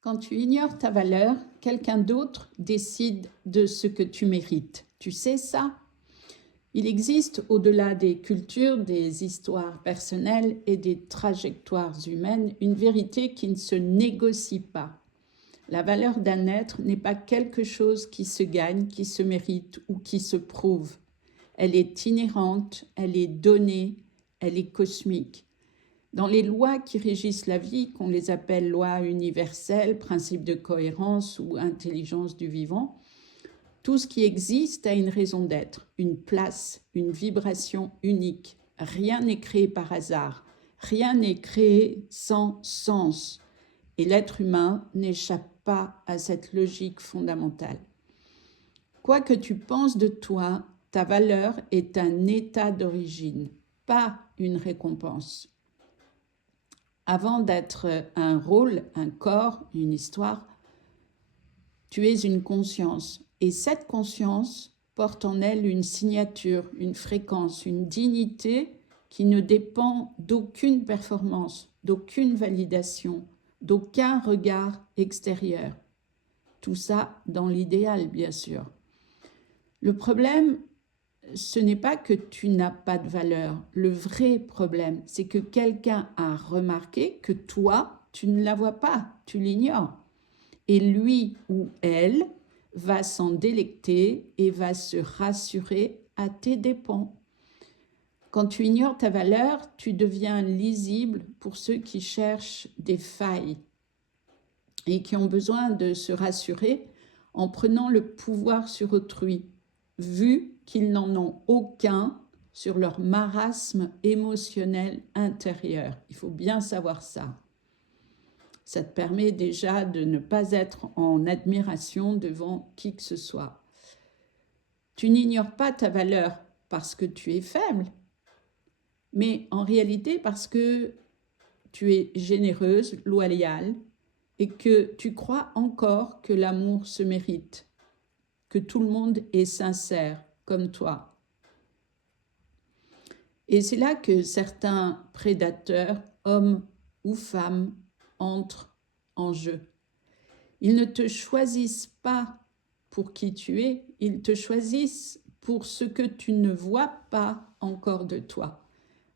Quand tu ignores ta valeur, quelqu'un d'autre décide de ce que tu mérites. Tu sais ça? Il existe au-delà des cultures, des histoires personnelles et des trajectoires humaines une vérité qui ne se négocie pas. La valeur d'un être n'est pas quelque chose qui se gagne, qui se mérite ou qui se prouve. Elle est inhérente, elle est donnée, elle est cosmique. Dans les lois qui régissent la vie, qu'on les appelle lois universelles, principes de cohérence ou intelligence du vivant, tout ce qui existe a une raison d'être, une place, une vibration unique. Rien n'est créé par hasard, rien n'est créé sans sens. Et l'être humain n'échappe pas à cette logique fondamentale. Quoi que tu penses de toi, ta valeur est un état d'origine, pas une récompense. Avant d'être un rôle, un corps, une histoire, tu es une conscience. Et cette conscience porte en elle une signature, une fréquence, une dignité qui ne dépend d'aucune performance, d'aucune validation, d'aucun regard extérieur. Tout ça dans l'idéal, bien sûr. Le problème, ce n'est pas que tu n'as pas de valeur. Le vrai problème, c'est que quelqu'un a remarqué que toi, tu ne la vois pas, tu l'ignores. Et lui ou elle va s'en délecter et va se rassurer à tes dépens. Quand tu ignores ta valeur, tu deviens lisible pour ceux qui cherchent des failles et qui ont besoin de se rassurer en prenant le pouvoir sur autrui, vu qu'ils n'en ont aucun sur leur marasme émotionnel intérieur. Il faut bien savoir ça. Ça te permet déjà de ne pas être en admiration devant qui que ce soit. Tu n'ignores pas ta valeur parce que tu es faible, mais en réalité parce que tu es généreuse, loyale, et que tu crois encore que l'amour se mérite, que tout le monde est sincère comme toi. Et c'est là que certains prédateurs, hommes ou femmes, entrent en jeu. Ils ne te choisissent pas pour qui tu es, ils te choisissent pour ce que tu ne vois pas encore de toi.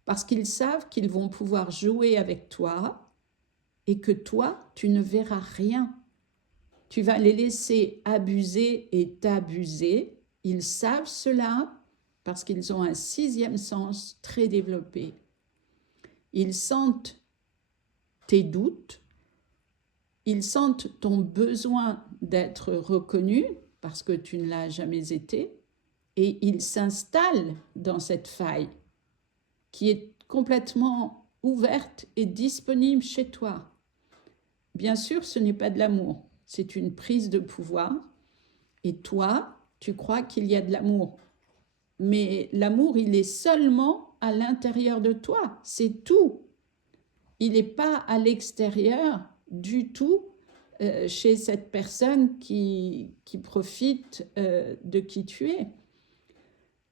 Parce qu'ils savent qu'ils vont pouvoir jouer avec toi et que toi, tu ne verras rien. Tu vas les laisser abuser et t'abuser. Ils savent cela parce qu'ils ont un sixième sens très développé. Ils sentent tes doutes, ils sentent ton besoin d'être reconnu parce que tu ne l'as jamais été et ils s'installent dans cette faille qui est complètement ouverte et disponible chez toi. Bien sûr, ce n'est pas de l'amour, c'est une prise de pouvoir et toi, tu crois qu'il y a de l'amour. Mais l'amour, il est seulement à l'intérieur de toi, c'est tout. Il n'est pas à l'extérieur du tout chez cette personne qui profite de qui tu es.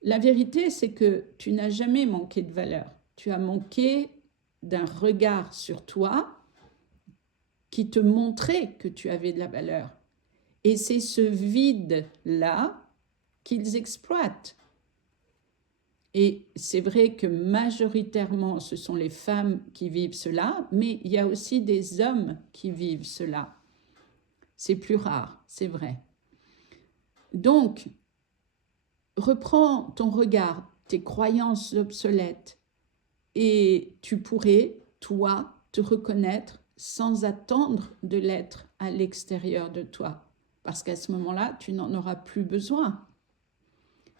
La vérité, c'est que tu n'as jamais manqué de valeur. Tu as manqué d'un regard sur toi qui te montrait que tu avais de la valeur. Et c'est ce vide-là qu'ils exploitent. Et c'est vrai que majoritairement, ce sont les femmes qui vivent cela, mais il y a aussi des hommes qui vivent cela. C'est plus rare, c'est vrai. Donc, reprends ton regard, tes croyances obsolètes, et tu pourrais, toi, te reconnaître sans attendre de l'être à l'extérieur de toi. Parce qu'à ce moment-là, tu n'en auras plus besoin.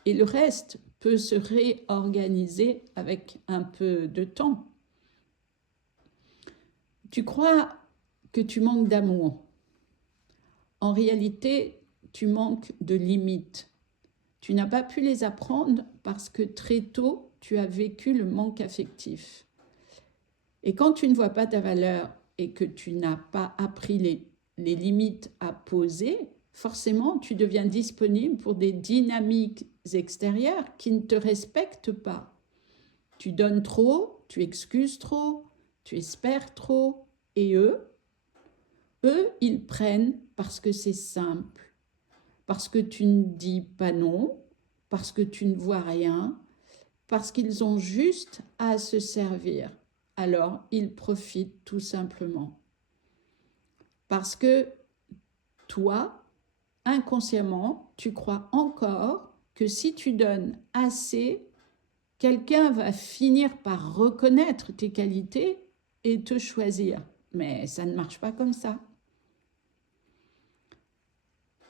Et le reste peut se réorganiser avec un peu de temps. Tu crois que tu manques d'amour. En réalité, tu manques de limites. Tu n'as pas pu les apprendre parce que très tôt, tu as vécu le manque affectif. Et quand tu ne vois pas ta valeur et que tu n'as pas appris les limites à poser, forcément, tu deviens disponible pour des dynamiques extérieures qui ne te respectent pas. Tu donnes trop, tu excuses trop, tu espères trop, et eux, Eux, ils prennent parce que c'est simple, parce que tu ne dis pas non, parce que tu ne vois rien, parce qu'ils ont juste à se servir. Alors, ils profitent tout simplement. Parce que toi, inconsciemment, tu crois encore que si tu donnes assez, quelqu'un va finir par reconnaître tes qualités et te choisir. Mais ça ne marche pas comme ça.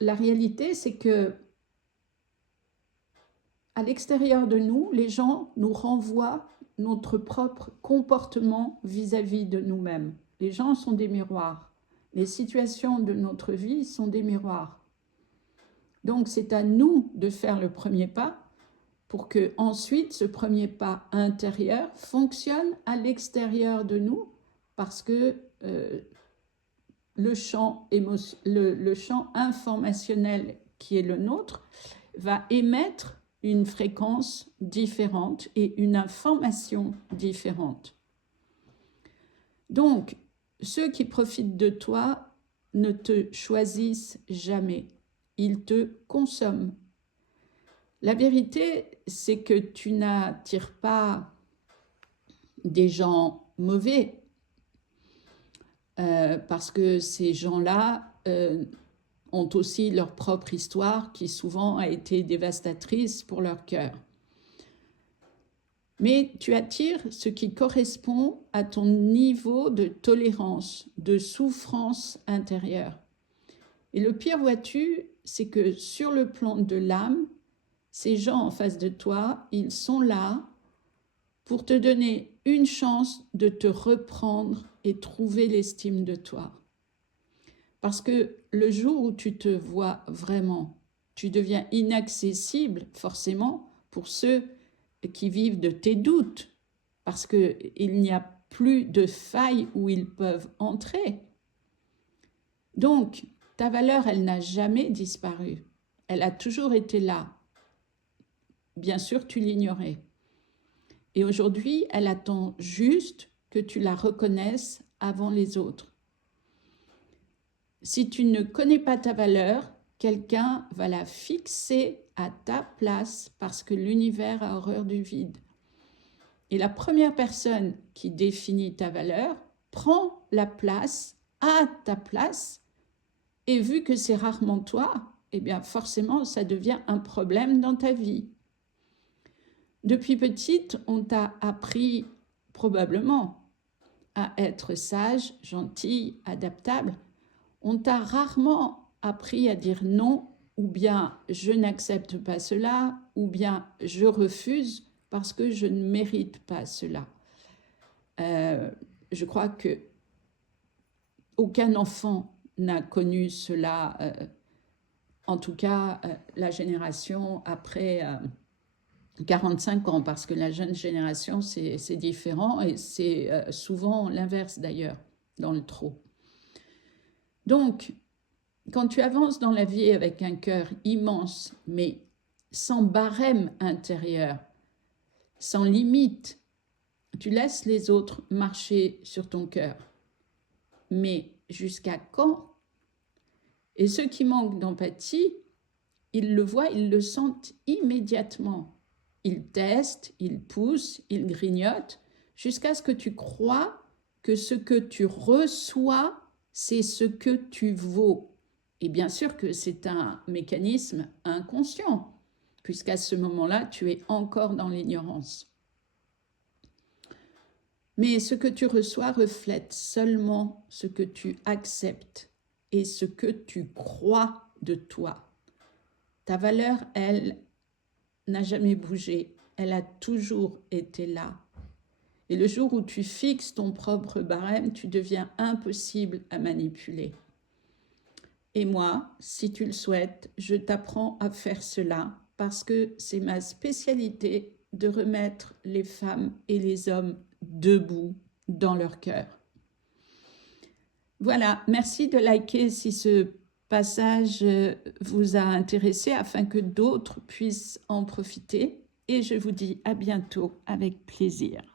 La réalité, c'est que à l'extérieur de nous, les gens nous renvoient notre propre comportement vis-à-vis de nous-mêmes. Les gens sont des miroirs. Les situations de notre vie sont des miroirs. Donc, c'est à nous de faire le premier pas pour que ensuite ce premier pas intérieur fonctionne à l'extérieur de nous, parce que le champ informationnel qui est le nôtre va émettre une fréquence différente et une information différente. Donc, ceux qui profitent de toi ne te choisissent jamais, ils te consomment. La vérité, c'est que tu n'attires pas des gens mauvais, parce que ces gens-là ont aussi leur propre histoire qui souvent a été dévastatrice pour leur cœur. Mais tu attires ce qui correspond à ton niveau de tolérance, de souffrance intérieure. Et le pire, vois-tu, c'est que sur le plan de l'âme, ces gens en face de toi, ils sont là pour te donner une chance de te reprendre et trouver l'estime de toi. Parce que le jour où tu te vois vraiment, tu deviens inaccessible forcément pour ceux qui vivent de tes doutes, parce qu'il n'y a plus de faille où ils peuvent entrer. Donc, ta valeur, elle n'a jamais disparu. Elle a toujours été là. Bien sûr, tu l'ignorais. Et aujourd'hui, elle attend juste que tu la reconnaisses avant les autres. Si tu ne connais pas ta valeur, quelqu'un va la fixer à ta place parce que l'univers a horreur du vide. Et la première personne qui définit ta valeur prend la place à ta place, et vu que c'est rarement toi, eh bien forcément ça devient un problème dans ta vie. Depuis petite, on t'a appris probablement à être sage, gentille, adaptable. On t'a rarement appris à dire non, ou bien je n'accepte pas cela, ou bien je refuse parce que je ne mérite pas cela. Je crois que aucun enfant n'a connu cela, en tout cas la génération après 45 ans, parce que la jeune génération, c'est différent, et c'est souvent l'inverse d'ailleurs, dans le trop. Donc, quand tu avances dans la vie avec un cœur immense, mais sans barème intérieur, sans limite, tu laisses les autres marcher sur ton cœur. Mais jusqu'à quand? Et ceux qui manquent d'empathie, ils le voient, ils le sentent immédiatement. Ils testent, ils poussent, ils grignotent, jusqu'à ce que tu crois que ce que tu reçois, c'est ce que tu vaux. Et bien sûr que c'est un mécanisme inconscient, puisqu'à ce moment-là, tu es encore dans l'ignorance. Mais ce que tu reçois reflète seulement ce que tu acceptes et ce que tu crois de toi. Ta valeur, elle, n'a jamais bougé, elle a toujours été là. Et le jour où tu fixes ton propre barème, tu deviens impossible à manipuler. Et moi, si tu le souhaites, je t'apprends à faire cela parce que c'est ma spécialité de remettre les femmes et les hommes debout dans leur cœur. Voilà, merci de liker si ce passage vous a intéressé afin que d'autres puissent en profiter. Et je vous dis à bientôt avec plaisir.